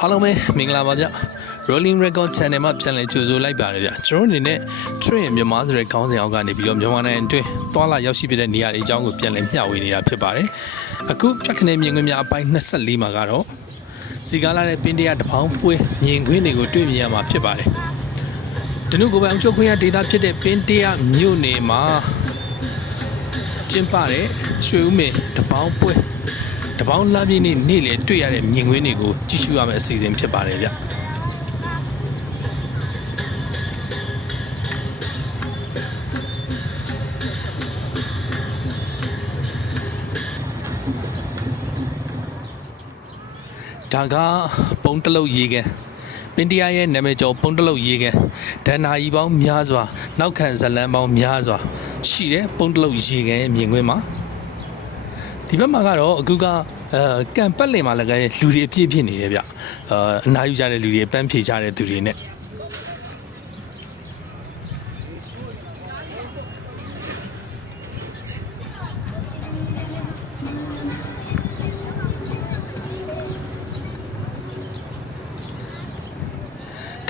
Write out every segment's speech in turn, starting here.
အားလုံးပဲမင်္ဂလာပါဗျ Rolling Record Channel မှာပြန်လည်ကြိုဆိုလိုက်ပါတယ်ဗျကျွန်တော်အနေနဲ့ Train မြန်မာဆိုတဲ့ခေါင်းစဉ်အောက်ကနေပြီးတော့မြန်မာနိုင်ငံအတွင်းသွာလာရောက်ရှိပြတဲ့နေရာတွေအကြောင်းကိုပြန်လည်မျှဝေနေတာဖြစ်ပါတယ်အခုဖြတ်ခနဲ့မြင်ကွင်းများအပိုင်း24မှာကတော့စီကားလာတဲ့ပင်တရတပေါင်းပွေးမြင်ကွင်းတွေကိုတွေ့မြင်ရမှာဖြစ်ပါတယ်ဒနုကိုပိုင်အချုပ်ခွင့်ရဒေတာဖြစ်တဲ့ပင်တရမြို့နယ်မှာကျင်းပတဲ့ရွှေဦးမင်းတပေါင်းပွေး တပေါင်းလမ်းပြင်းနေ့နေ့လေတွေ့ရတဲ့မြင်ကွင်းတွေကိုကြည့်ရှုရမယ့်အစီအစဉ်ဖြစ်ပါတယ်ဗျဒါကပုံတလုတ်ရေကန်ပင်တရရဲ့နာမည်ကျော်ပုံတလုတ်ရေကန်ဒဏ္ဍာရီပေါင်းများစွာ နောက်ခံဇလန်းပေါင်းများစွာ ရှိတဲ့ပုံတလုတ်ရေကန်ရဲ့မြင်ကွင်းမှာ ဒီဘက်မှာကတော့အခုကအဲကံပတ်လင်မှာလည်းကလူတွေအပြည့်ဖြစ်နေတယ်ဗျအဲအနားယူကြတဲ့လူတွေပန်းဖြေကြတဲ့သူတွေနဲ့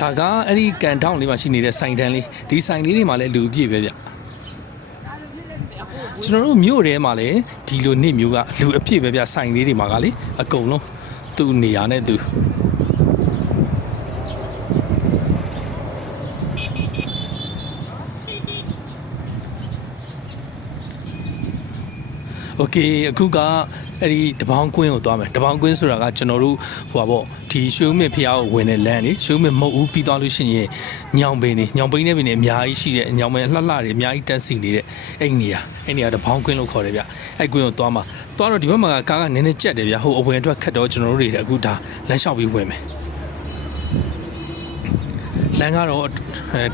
ဒါကအဲ့ဒီကန်ထောင်းလေးမှာရှိနေတဲ့ဆိုင်တန်းလေးဒီဆိုင်လေးတွေမှာလည်းလူအပြည့်ပဲဗျ ကျွန်တော်တို့မြို့ထဲမှာလည်းဒီလိုနေ့မျိုးကလူအပြည့်ပဲဗျဆိုင်လေးတွေမှာကလေအကုန်လုံးသူ့နေရာနဲ့သူ okay အခုကအဲ့ဒီတပေါင်းကွင်းကိုသွားမယ်တပေါင်းကွင်းဆိုတာကကျွန်တော်တို့ဟိုပါပေါ့ဒီရွှေဦးမြဖျားကိုဝင်တဲ့လမ်းလေရွှေဦးမြမဟုတ်ဘူးပြီးသွားလို့ရှိရင်ညောင်ပင်နေညောင်ပင်နဲ့ပင်နေအများကြီးရှိတဲ့ညောင်ပင်အလှလှတွေအများကြီးတန်းစီနေတဲ့အဲ့နေရာအဲ့နေရာတပေါင်းကွင်းလို့ခေါ်တယ်ဗျအဲ့ကွင်းကိုသွားမှာသွားတော့ဒီဘက်မှာကကားကနည်းနည်းကြက်တယ်ဗျဟိုအဝင်အတွက်ခက်တော့ကျွန်တော်တို့တွေအခုဒါလမ်းလျှောက်ပြီးဝင်မယ်လမ်းကတော့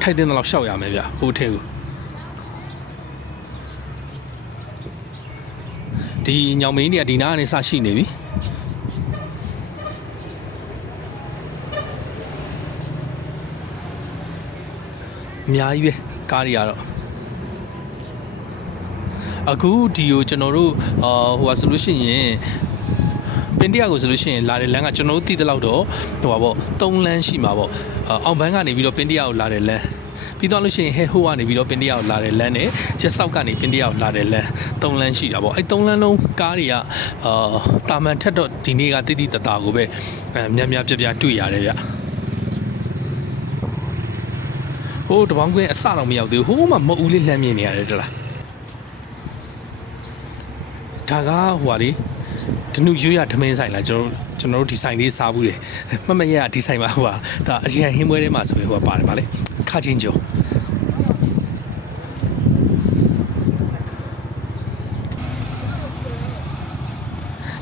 ထိုက်တဲ့လောက်လျှောက်ရမယ်ဗျဟိုထဲကို ဒီညောင်မင်းတွေကဒီနားကနေစရှိနေပြီအများကြီးပဲကားတွေကတော့အခုဒီကိုကျွန်တော်တို့အာဟိုဟာဆိုလို့ရှိရင်ပင်တရကိုဆိုလို့ရှိရင်လာတဲ့လမ်းကကျွန်တော်တို့တည်တဲ့လောက်တော့ဟိုပါပေါ့၃လမ်းရှိမှာပေါ့အာအောင်ဘန်းကနေပြီးတော့ပင်တရကိုလာတဲ့လမ်း ပြီးတော့လို့ရှိရင်ဟဲဟိုကနေပြီးတော့ပင်တရကိုလာတဲ့လမ်းနဲ့ရက်ဆောက်ကနေပင်တရကိုလာတဲ့လမ်း၃လမ်းရှိတာပေါ့အဲ့၃လမ်းလုံးကားတွေကအာတာမန်ထက်တော့ဒီနေ့ကတိတိတတာကိုပဲအဲများများပြပြတွေ့ရတယ်ဗျဟိုးတပေါင်းကွင်းအစတော့မရောက်သေးဘူးဟိုးမှမအူးလေးလှမ်းမြင်နေရတယ်တလားဒါကဟိုပါလေဒနုရွရဓမင်းဆိုင်လားကျွန်တော်တို့ကျွန်တော်တို့ဒီဆိုင်လေးစားဘူးတယ်မမရဒီဆိုင်မှာဟိုပါဒါအရင်ဟင်းပွဲထဲမှာဆိုရင်ဟိုပါပါတယ်ဗာလေ ခါချင်းကျော်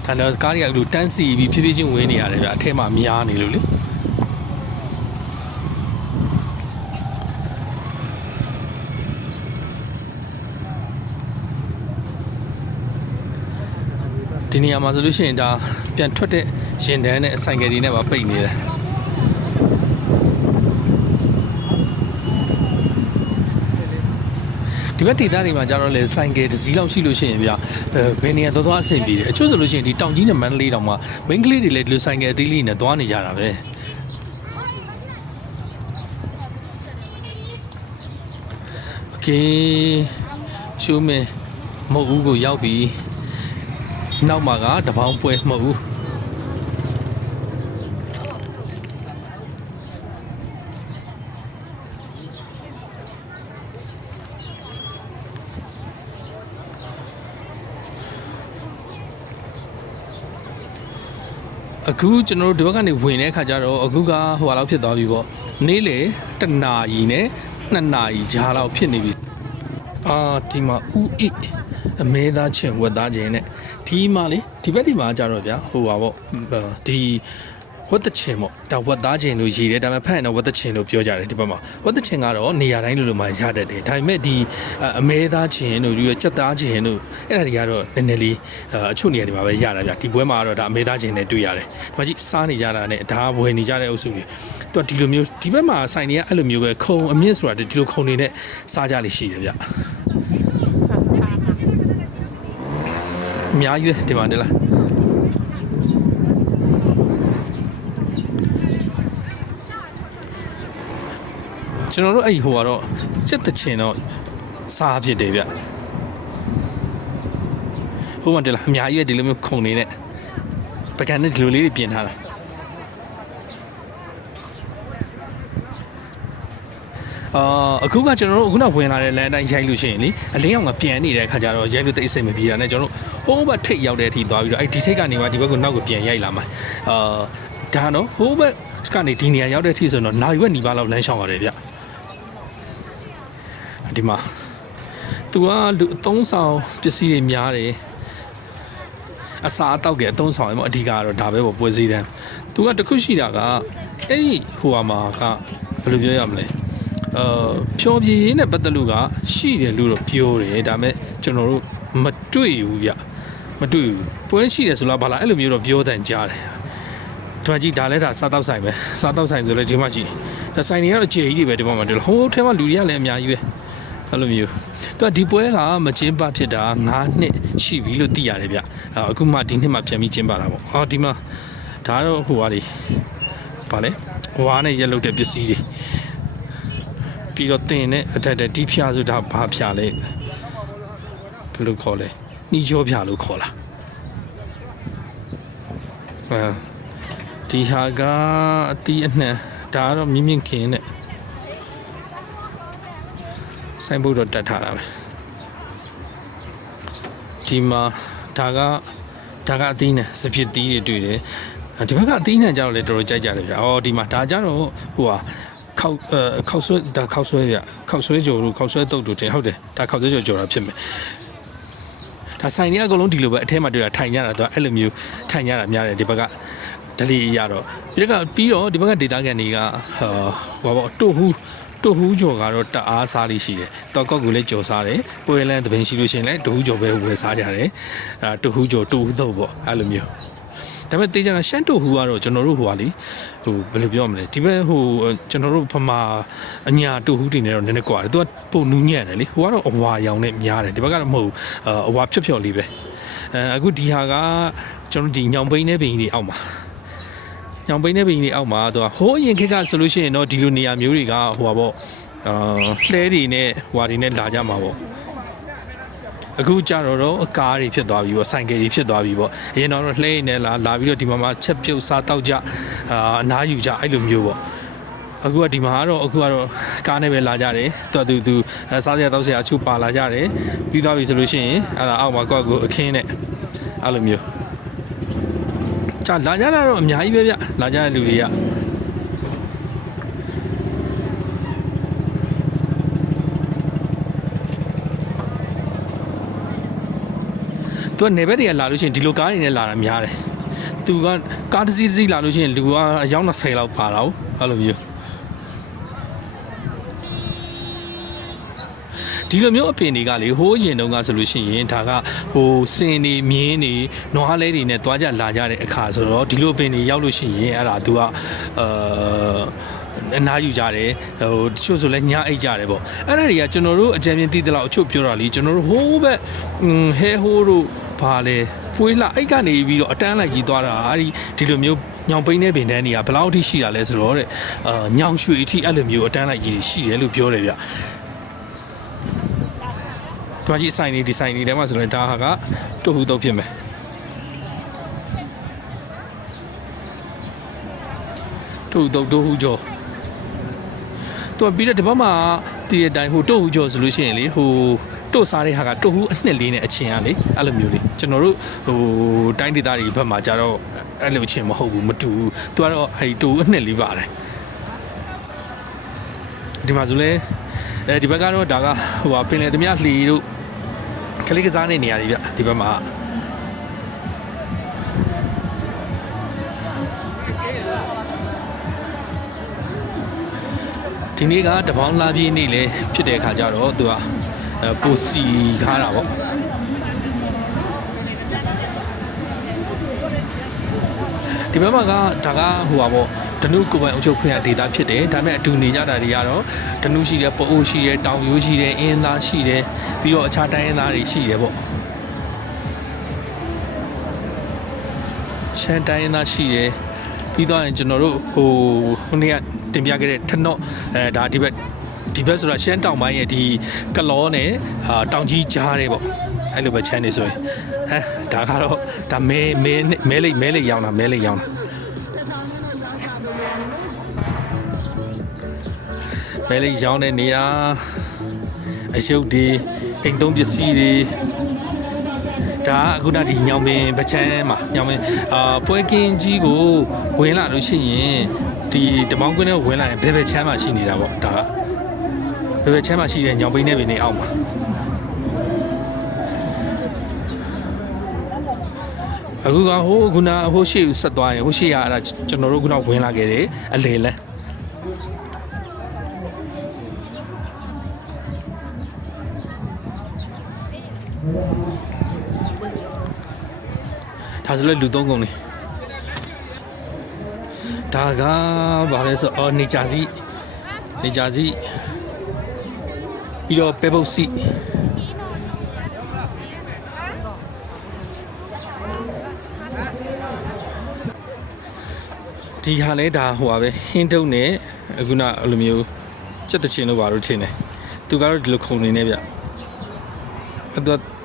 ဒါတော့ကားတွေကလူတန်းစီပြီးဖြည်းဖြည်းချင်းဝင်နေရတယ်ဗျအထဲမှာများနေလို့လေဒီနေရာမှာဆိုလို့ရှိရင်ဒါပြန်ထွက်တဲ့ရင်တန်းနဲ့ဆိုင်ကယ်တွေနဲ့ပါပိတ်နေတယ် ဒီဘက်ဒေသတွေမှာကျတော့လေဆိုင်ကယ်တစ်စီးလောက်ရှိလို့ရှိရင်ဗျအဲဘယ်နေရာသွားသွားအဆင်ပြေတယ်အချို့ဆိုလို့ရှိရင်ဒီတောင်ကြီးနဲ့မန္တလေးတောင်မှာမိန်းကလေးတွေလည်းဒီလိုဆိုင်ကယ်အသေးလေးနဲ့သွားနေကြတာပဲโอเคရှုံးမယ်မဟုတ်ဘူးကိုရောက်ပြီနောက်မှာကတပေါင်းပွဲမဟုတ်ဘူး အခုကျွန်တော်တို့ဒီဘက်ကနေဝင်တဲ့အခါကျတော့အခုကဟိုဟာလောက်ဖြစ်သွားပြီပေါ့နေ့လေတနာရီနဲ့နှစ်နာရီကြားလောက်ဖြစ်နေပြီအာဒီမှာဥအိအမဲသားချင်းဝက်သားချင်းနဲ့ဒီမှာလေဒီဘက်ဒီမှာကြတော့ဗျာဟိုပါပေါ့ဒီ ဝက်တချင်ပေါ့ဒါဝက်သားချင်းလို့ရေးတယ်ဒါပေမဲ့ဖက်ရင်တော့ဝက်တချင်လို့ပြောကြတယ်ဒီဘက်မှာဝက်တချင်ကတော့နေရာတိုင်းလိုလိုမှရတတ်တယ်ဒါပေမဲ့ဒီအမဲသားချင်းတို့ပြီးတော့ကြက်သားချင်းတို့အဲ့ဒါတွေကတော့နည်းနည်းလေးအချို့နေရာတွေမှာပဲရတာဗျဒီပွဲမှာတော့ဒါအမဲသားချင်းနဲ့တွေ့ရတယ်ဒီမှာကြီးစားနေကြတာနဲ့ဒါဝယ်နေကြတဲ့အုပ်စုတွေသူကဒီလိုမျိုးဒီဘက်မှာဆိုင်တွေကအဲ့လိုမျိုးပဲခုံအမြင့်ဆိုတာဒီလိုခုံနေနဲ့စားကြလိမ့်ရှိတယ်ဗျအများကြီးပဲဒီမှာတလား ကျွန်တော်တို့အဲ့ဒီဟိုကတော့စက်တချင်တော့စားဖြစ်တယ်ဗျဟိုမှတလားအများကြီးကဒီလိုမျိုးခုံနေနဲ့ပကံနဲ့ဒီလိုလေးတွေပြင်ထားတာအာအခုကကျွန်တော်တို့အခုနောက်ဝင်လာတဲ့လမ်းအတိုင်းရိုက်လို့ရှိရင်လေအလင်းအောင်ကပြန်နေတဲ့အခါကျတော့ရိုက်လို့တိတ်အစိမ်မပြေတာနဲ့ကျွန်တော်တို့ဟိုးဘက်ထိတ်ရောက်တဲ့အထိသွားပြီးတော့အဲ့ဒီထိတ်ကနေမှဒီဘက်ကိုနောက်ကိုပြန်ရိုက်လာမှာအာဒါတော့ဟိုးဘက်ကနေဒီနေရာရောက်တဲ့အထိဆိုတော့နိုင်ဝက်နီပါလောက်လမ်းလျှောက်ရတယ်ဗျ ဒီမှာသူကလူအသုံးဆောင်ပစ္စည်းတွေများတယ်အစာအတော့ကအသုံးဆောင်ရမို့အဓိကကတော့ဒါပဲပေါ့ပွဲစည်းတန်းသူကတခုရှိတာကအဲ့ဒီဟိုဟာမှာကဘယ်လိုပြောရမလဲအာဖြောပြရေးနဲ့ပတ်သက်လို့ကရှိတယ်လို့တော့ပြောတယ်ဒါပေမဲ့ကျွန်တော်တို့မတွေ့ဘူးဗျမတွေ့ဘူးပွဲရှိတယ်ဆိုတော့ဘာလားအဲ့လိုမျိုးတော့ပြောတဲ့ကြားတယ်ဒီမှာကြည့်ဒါလည်းဒါစားတောက်ဆိုင်ပဲစားတောက်ဆိုင်ဆိုလဲဒီမှာကြည့်ဒါဆိုင်တွေကတော့ကြေကြီးတွေပဲဒီမှာမှာတယ်ဟိုးထဲမှာလူတွေကလည်းအများကြီးပဲ အဲ့လိုမျိုးသူကဒီပွဲကမကျင်းပဖြစ်တာ9နှစ်ရှိပြီလို့သိရတယ်ဗျအခုမှဒီနှစ်မှပြန်ပြီးကျင်းပတာပေါ့ဟောဒီမှာဒါတော့ဟိုဟာလေးဗာလဲဝါးနဲ့ရက်လုတ်တဲ့ပစ္စည်းတွေပြီးတော့တင်နဲ့အထက်တဲ့ဒီဖြာဆိုတာဘာဖြာလဲဘယ်လိုခေါ်လဲနှီးကြောဖြာလို့ခေါ်လားအဲဒီဟာကအတီးအနှံဒါကတော့မြင့်မြင့်ခင်းနဲ့ ဆိုင်ဘုတ်တော့တတ်ထားတာပဲဒီမှာဒါကဒါကအသီးနဲ့စဖြစ်သီးတွေတွေ့တယ်ဒီဘက်ကအသီးနဲ့ကြတော့လေတော်တော်ကြိုက်ကြတယ်ဗျာ။အော်ဒီမှာဒါကြတော့ဟိုဟာခောက်အဲခောက်ဆွဲဒါခောက်ဆွဲဗျခောက်ဆွဲကြော်တို့ခောက်ဆွဲတုတ်တို့တင်ဟုတ်တယ်ဒါခောက်ဆွဲကြော်ကြော်တာဖြစ်မယ်ဒါဆိုင်တွေအကုန်လုံးဒီလိုပဲအထဲမှာတွေ့တာထိုင်ကြတာတော့အဲ့လိုမျိုးထိုင်ကြတာများတယ်ဒီဘက်ကဒလီရတော့ပြီးတော့ပြီးတော့ဒီဘက်ကဒေတာကန်တွေကဟာဟိုဘောတို့ဟူး တို့ဟူးကြော်ကတော့တအားစားလေးရှိတယ်တောက်ကောက်ကိုလည်းကြော်စားတယ်ပွဲလန်းတပင်ရှိလို့ရှိရင်လည်းတို့ဟူးကြော်ပဲဝယ်စားကြတယ်အဲတို့ဟူးကြော်တို့ဟူးတော့ပေါ့အဲ့လိုမျိုးဒါပေမဲ့တေးကြတာရှမ်းတို့ဟူကတော့ကျွန်တော်တို့ဟိုဟာလေဟိုဘယ်လိုပြောမလဲဒီဘက်ဟိုကျွန်တော်တို့ဖမာအညာတို့ဟူတွေနဲ့တော့နည်းနည်းကွာတယ်သူကပုံနူးညံ့တယ်လေဟိုကတော့အဝါရောင်နဲ့များတယ်ဒီဘက်ကတော့မဟုတ်အဝါဖြော့ဖြော့လေးပဲအဲအခုဒီဟာကကျွန်တော်ဒီညောင်ပိန်းတဲ့ပင်ကြီးအောက်မှာ ညောင်ပိန်းတဲ့ပင်ကြီးအောက်မှာသူကဟိုးအရင်ခေတ်ကဆိုလို့ရှိရင်တော့ဒီလိုနေရာမျိုးတွေကဟိုပါပေါ့အာလှဲတွေနဲ့ဟွာတွေနဲ့လာကြမှာပေါ့အခုကြတော့တော့အကားတွေဖြစ်သွားပြီပေါ့ဆိုင်ကယ်တွေဖြစ်သွားပြီပေါ့အရင်တော့လှဲနေနဲ့လာလာပြီးတော့ဒီမှာမှချက်ပြုတ်စားတောက်ကြအာအနားယူကြအဲ့လိုမျိုးပေါ့အခုကဒီမှာကတော့အခုကတော့ကားနဲ့ပဲလာကြတယ်တော်သူသူစားစရာတောက်စရာအချို့ပါလာကြတယ်ပြီးသွားပြီဆိုလို့ရှိရင်အဲ့ဒါအောက်မှာကိုယ့်ကိုအခင်းနဲ့အဲ့လိုမျိုး ကြာလာကြတာတော့အများကြီးပဲဗျလာကြတဲ့လူတွေကသူကနေဘက်တွေကလာလို့ရှိရင်ဒီလိုကားတွေနဲ့လာတာများတယ်သူကကားတစ်စီးတစ်စီးလာလို့ရှိရင်လူကအယောက်20လောက်ပါတော့အဲ့လိုမျိုး ဒီလိုမျိုးအပင်တွေကလေဟိုးရင်တုန်းကဆိုလို့ရှိရင်ဒါကဟိုစင်နေမြင်းနေနွားလဲတွေနဲ့တွားကြလာကြတဲ့အခါဆိုတော့ဒီလိုအပင်တွေရောက်လို့ရှိရင်အဲ့ဒါ तू ကအာအနားယူကြတယ်ဟိုတချို့ဆိုလဲညအိတ်ကြတယ်ပေါ့အဲ့ဒါတွေကကျွန်တော်တို့အကြံဉာဏ်သိတဲ့လောက်အချို့ပြောတာလीကျွန်တော်တို့ဟိုးဘက်ဟဲဟိုးတို့ဘာလဲဖွေးလာအိတ်ကနေပြီးတော့အတန်းလိုက်ကြီးသွားတာအဲ့ဒီဒီလိုမျိုးညောင်ပိန်းတဲ့ပင်တန်းတွေကဘယ်လောက်အထိရှိတာလဲဆိုတော့တဲ့အာညောင်ရွှေအထိအဲ့လိုမျိုးအတန်းလိုက်ကြီးတွေရှိတယ်လို့ပြောတယ်ဗျ တွားကြီးဆိုင်နေဒီဆိုင်နေထဲမှာဆိုရင်ဒါဟာကတုတ်ဟူတော့ဖြစ်မယ်တုတ်တုတ်တုတ်ဟူကျော်သူကပြီးတော့ဒီဘက်မှာတည်တဲ့အတိုင်းဟိုတုတ်ဟူကျော်ဆိုလို့ရှိရင်လေဟိုတုတ်စားတဲ့ဟာကတုတ်ဟူအနှစ်လေးနဲ့အချင်းอ่ะလေအဲ့လိုမျိုးလေကျွန်တော်တို့ဟိုတိုင်းဒေသတွေဘက်မှာကြတော့အဲ့လိုချင်းမဟုတ်ဘူးမတူဘူးသူကတော့အဲ့တုတ်အနှစ်လေးပါတယ်ဒီမှာဆိုလဲအဲဒီဘက်ကတော့ဒါကဟိုဟာပင်လယ်သမျှလှီတို့ ကလေးကစားနေနေရတယ်ဗျဒီဘက်မှာဒီနေ့ကတပေါင်းလာပြည့်နေ့လဲဖြစ်တဲ့အခါကျတော့သူကအဲပူစီခါတာပေါ့ဒီဘက်မှာကဒါကဟိုပါပေါ့ ဒနုကိုပိုင်အုပ်ချုပ်ခွင့်ရဒေတာဖြစ်တယ်ဒါပေမဲ့အတူနေကြတာတွေကတော့ဒနုရှိတယ်ပအိုးရှိတယ်တောင်ရိုးရှိတယ်အင်းသားရှိတယ်ပြီးတော့အခြားတိုင်းရင်းသားတွေရှိတယ်ပေါ့ရှမ်းတိုင်းရင်းသားရှိတယ်ပြီးတော့ရင်ကျွန်တော်တို့ဟိုဟိုနေ့ကတင်ပြခဲ့တဲ့ထနော့အဲဒါဒီဘက်ဒီဘက်ဆိုတာရှမ်းတောင်ပိုင်းရဲ့ဒီကလောနဲ့အာတောင်ကြီးကြားတယ်ပေါ့အဲ့လိုပဲချမ်းနေဆိုရင်ဟမ်ဒါကတော့ဒါမဲမဲမဲလိတ်မဲလိတ်ရောင်းတာမဲလိတ်ရောင်းတာ မဲလိတ်ရောင်းတဲ့နေရာအယုတ်ဒီအိမ်သုံးပစ္စည်းတွေဒါကအခုနဒီညောင်ပင်ပချမ်းမှာညောင်ပင်အာပွဲကင်းကြီးကိုဝင်လာလို့ရှိရင်ဒီတမောင်းကွင်းနဲ့ဝင်လာရင်ဘယ်ဘယ်ချမ်းမှာရှိနေတာပေါ့ဒါကဘယ်ဘက်ချမ်းမှာရှိတဲ့ညောင်ပိန်းနဲ့ပင်နေအောင်ပါအခုကဟိုခုနဟိုရှေ့ကိုဆက်သွားရင်ဟိုရှေ့ကအဲ့ဒါကျွန်တော်တို့ခုနဝင်လာခဲ့တယ်အလေလဲ ဒါဆိုလဲလူသုံးကုန်နေဒါကဘာလဲဆိုအော်နေကြစီနေကြစီပြီးတော့ပဲပုတ်စီဒီဟာလဲဒါဟိုပါပဲဟင်းတုံးနဲ့အခုနအဲ့လိုမျိုးစက်တချင်လို့ပါလို့ထင်တယ်သူကတော့ဒီလိုခုံနေနေဗျအဲ့တော့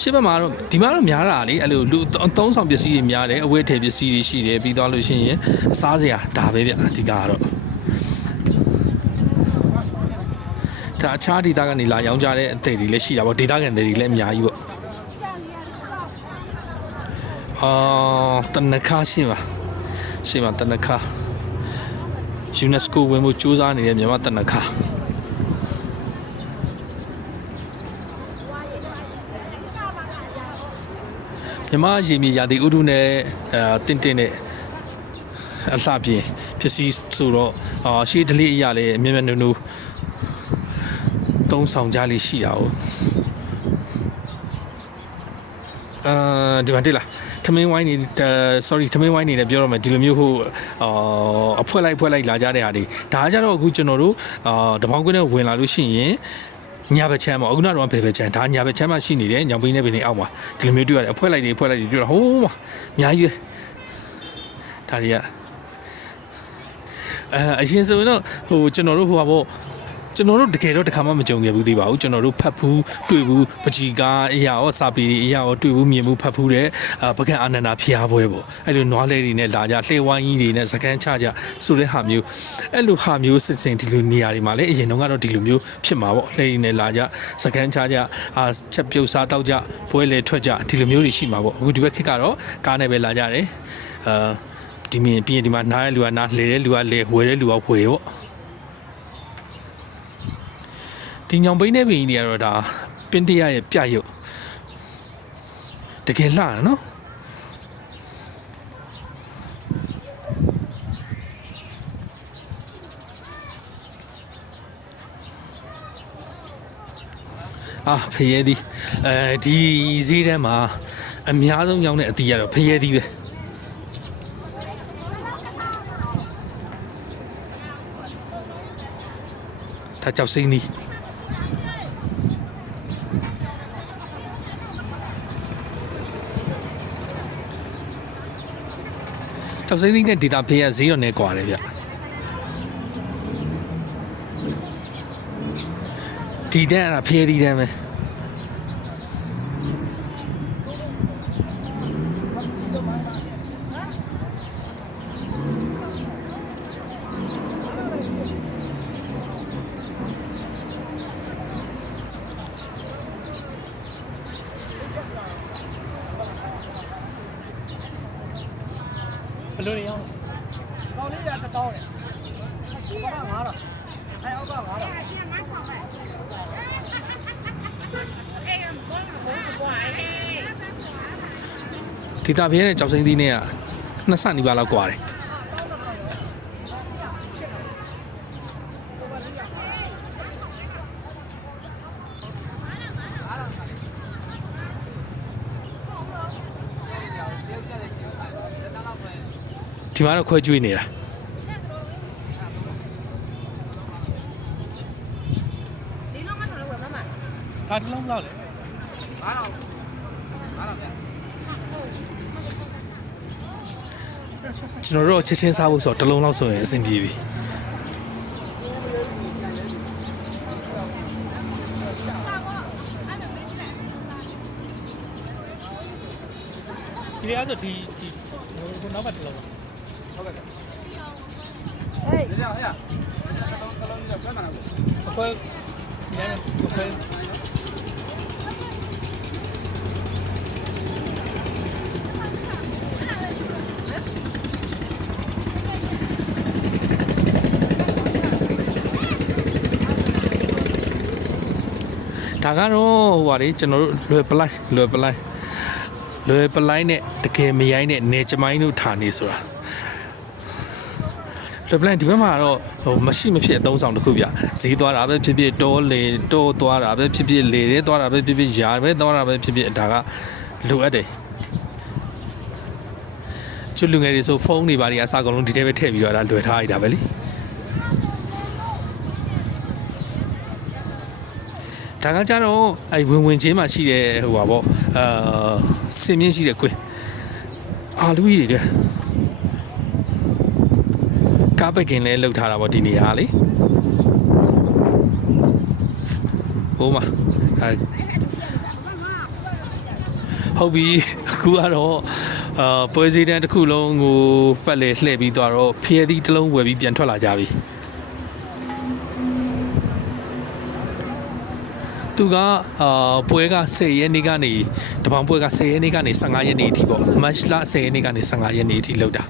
ရှစ်ဘက်မှာတော့ဒီမှာတော့များတာလေအဲ့လိုလူအသုံးဆောင်ပစ္စည်းတွေများတယ်အဝတ်အထည်ပစ္စည်းတွေရှိတယ်ပြီးသွားလို့ရှိရင်အစားစရာဒါပဲဗျအဓိကကတော့ဒါအခြားဒေသကနေလာရောင်းကြတဲ့အသေးတွေလည်းရှိတာပေါ့ဒေသခံတွေလည်းအများကြီးပေါ့အာတနခါရှိပါရှိပါတနခါ UNESCO ဝင်ဖို့စူးစမ်းနေတဲ့မြန်မာတနခါ မြမရေမြေရာသီဥတုနဲ့အဲတင့်တင့်နဲ့အလှပြင်ဖြစ်စီဆိုတော့အာရှေးဒလေးအရာလည်းအမြဲတမ်းနုံနုံသုံးဆောင်ကြလေးရှိတာ哦အာဒီမှာတိလားထမင်းဝိုင်းနေ sorry ထမင်းဝိုင်းနေတယ်ပြောရမယ်ဒီလိုမျိုးဟိုအာအဖွဲလိုက်ဖွဲလိုက်လာကြတဲ့ဟာတွေဒါကကြတော့အခုကျွန်တော်တို့အာတပေါင်းကွင်းနဲ့ဝင်လာလို့ရှိရင် ညာဘက်ချမ်းပေါ့အခုနကတော့ဘယ်ဘက်ချမ်းဒါညာဘက်ချမ်းမှရှိနေတယ်ညောင်ပင်းနဲ့ပင်နေအောက်မှာဒီလိုမျိုးတွေ့ရတယ်အဖွဲလိုက်တွေအဖွဲလိုက်တွေတွေ့တာဟိုးမှာအများကြီးပဲဒါတွေကအဲအရင်ဆိုရင်တော့ဟိုကျွန်တော်တို့ဟိုပါပေါ့ ကျွန်တော်တို့တကယ်တော့တခါမှမကြုံခဲ့ဘူးသေးပါဘူးကျွန်တော်တို့ဖတ်ဘူးတွေ့ဘူးပကြီကားအရာရောစာပေတွေအရာရောတွေ့ဘူးမြင်ဘူးဖတ်ဘူးတဲ့အာပကံအာနန္ဒာဖျားပွဲပေါ့အဲ့လိုနွားလဲတွေနဲ့လာကြလှေဝိုင်းကြီးတွေနဲ့စကန်ချကြဆိုတဲ့ဟာမျိုးအဲ့လိုဟာမျိုးစစ်စင်ဒီလိုနေရာတွေမှာလည်းအရင်တော့ကတော့ဒီလိုမျိုးဖြစ်မှာပေါ့လှေတွေနဲ့လာကြစကန်ချကြအာချက်ပြုတ်စားတောက်ကြပွဲလေထွက်ကြဒီလိုမျိုးတွေရှိမှာပေါ့အခုဒီဘက်ခေတ်ကတော့ကားနဲ့ပဲလာကြတယ်အာဒီမြင်ပြီးရင်ဒီမှာနားတဲ့လူကနားလှေတဲ့လူကလှေဝယ်တဲ့လူကဝယ်ပေါ့ ဒီညောင်ပိန်းတဲ့ပင်ကြီးတွေကတော့ဒါပင်တရရဲ့ပြရုပ်တကယ်လှတယ်နော်အာဖရဲသည်အဲဒီဈေးထဲမှာအများဆုံးရောင်းတဲ့အသီးကတော့ဖရဲသည်ပဲဒါကြောက်စိမ့်သ ကျောက်စိမ့်သိန်းနဲ့ဒေတာဖေးရဈေးတော့နေကွာတယ်ဗျဒီတန်းအဲ့ဒါဖေးသီးတန်းပဲ ဒေတာပြင်းနဲ့ကြောက်စိမ့်သီးနဲ့ကနှစ်ဆနီးပါးလောက်ကွာတယ်ဒီမှာတော့ခွဲကျွေးနေတာ ကာတစ်လုံးဘယ်လောက်လဲကျွန်တော်တို့ချက်ချင်းစားဖို့ဆိုတော့တစ်လုံးလောက်ဆိုရင်အဆင်ပြေပြီဒီရဆိုဒီ ဒါကတော့ဟိုပါလေကျွန်တော်တို့လွယ်ပလိုက်လွယ်ပလိုက်လွယ်ပလိုက်နဲ့တကယ်မရိုင်းနဲ့နေချမိုင်းတို့ဌာနေဆိုတာလွယ်ပလိုက်ဒီဘက်မှာတော့ဟိုမရှိမဖြစ်အသုံးဆောင်တစ်ခုပြဈေးသွားတာပဲဖြစ်ဖြစ်တောလေတောသွားတာပဲဖြစ်ဖြစ်လေထဲသွားတာပဲဖြစ်ဖြစ်ယာပဲသွားတာပဲဖြစ်ဖြစ်ဒါကလိုအပ်တယ်ကျွလူငယ်တွေဆိုဖုန်းတွေပါတွေအစားအကုန်လုံးဒီထဲပဲထည့်ပြီးတော့ဒါလွယ်ထားရတာပဲလေ ဒါကကြတော့အဲဝင်ဝင်ချင်းမှာရှိတဲ့ဟိုပါပေါ့အာစင်မြင့်ရှိတဲ့ကွင်းအာလူကြီးတွေကားပက်ကင်လဲလောက်ထားတာပေါ့ဒီနေရာကလေဟိုမှာအဲဟုတ်ပြီအခုကတော့အာပွဲစည်းတန်းတစ်ခုလုံးကိုပတ်လေလှည့်ပြီးသွားတော့ဖျဲသီးတစ်လုံးဝယ်ပြီးပြန်ထွက်လာကြပြီ သူကအာပွဲက10ရက်နေ့ကနေတပောင်ပွဲက10ရက်နေ့ကနေ15ရက်နေ့အထိပေါ့မတ်လ10ရက်နေ့ကနေ15ရက်နေ့အထိလောက်တာ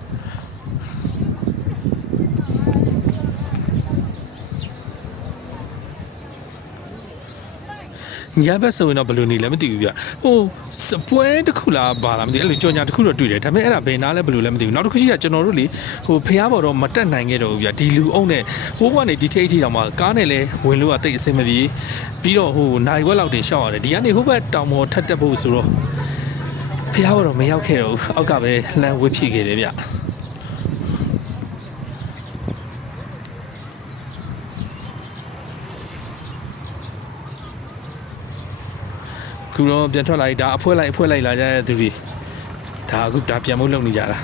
ညဘက်ဆိုရင်တော့ဘယ်လိုနေလဲမသိဘူးဗျဟိုစပွဲတစ်ခုလားပါလားမသိဘူးအဲ့လိုကြော်ညာတစ်ခုတော့တွေ့တယ်ဒါပေမဲ့အဲ့ဒါဘယ်နာလဲဘယ်လိုလဲမသိဘူးနောက်တစ်ခုရှိတာကျွန်တော်တို့လေဟိုဖះဘော်တော့မတက်နိုင်ခဲ့တော့ဘူးဗျဒီလူအုံနဲ့ဟိုကနေဒီထိပ်အထိတောင်မှကားနဲ့လဲဝင်လို့ကတိတ်အဆင်မပြေပြီးတော့ဟိုနိုင်ခွက်လောက်တင်ရှောက်ရတယ်ဒီကနေဟိုဘက်တောင်ပေါ်ထက်တက်ဖို့ဆိုတော့ဖះဘော်တော့မရောက်ခဲ့တော့ဘူးအောက်ကပဲလမ်းဝစ်ဖြစ်ခဲ့တယ်ဗျ ခုတော့ပြန်ထွက်လာပြီဒါအဖွဲလိုက်အဖွဲလိုက်လာကြတဲ့သူတွေဒါအခုဒါပြန်မို့လုပ်နေကြတာ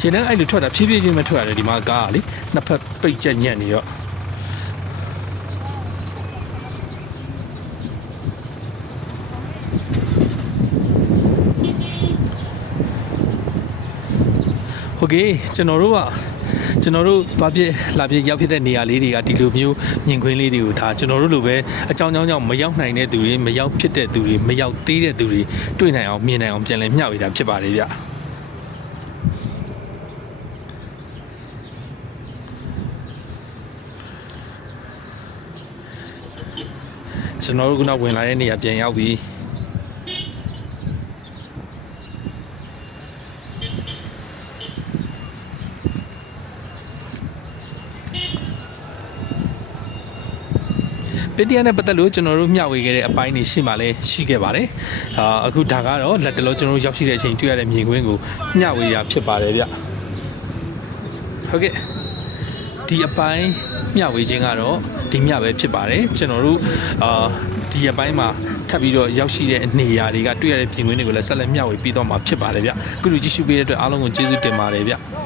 ရှင်နဲ့အဲ့လိုထွက်တာဖြည်းဖြည်းချင်းမထွက်ရတယ်ဒီမှာကားကလေနှစ်ဖက်ပိတ်ကြက်ညက်နေတော့โอเคကျွန်တော်တို့က ကျွန်တော်တို့သွားပြလာပြရောက်ဖြစ်တဲ့နေရာလေးတွေကဒီလိုမျိုးမြင်ကွင်းလေးတွေကိုဒါကျွန်တော်တို့လိုပဲအကြောင်းကြောင်းကြောင့်မရောက်နိုင်တဲ့သူတွေမရောက်ဖြစ်တဲ့သူတွေမရောက်သေးတဲ့သူတွေတွေ့နိုင်အောင်မြင်နိုင်အောင်ပြန်လည်မျှဝေတာဖြစ်ပါတယ်ဗျကျွန်တော်တို့ကဝင်လာတဲ့နေရာပြန်ရောက်ပြီ ပင်တရားနဲ့ပတ်သက်လို့ကျွန်တော်တို့မျှဝေခဲ့တဲ့အပိုင်းတွေရှိမှလည်းရှိခဲ့ပါတယ်။အာအခုဒါကတော့လက်တလုံးကျွန်တော်တို့ရောက်ရှိတဲ့အချိန်တွေ့ရတဲ့မြင်ကွင်းကိုမျှဝေရဖြစ်ပါတယ်ဗျ။ဟုတ်ကဲ့ဒီအပိုင်းမျှဝေခြင်းကတော့ဒီမျှပဲဖြစ်ပါတယ်။ကျွန်တော်တို့အာဒီအပိုင်းမှာထပ်ပြီးတော့ရောက်ရှိတဲ့နေရာတွေကတွေ့ရတဲ့ပြင်ကွင်းတွေကိုလည်းဆက်လက်မျှဝေပြီးတော့မှာဖြစ်ပါတယ်ဗျ။အခုလိုကြည့်ရှုပေးတဲ့အတွက်အားလုံးကိုကျေးဇူးတင်ပါတယ်ဗျ။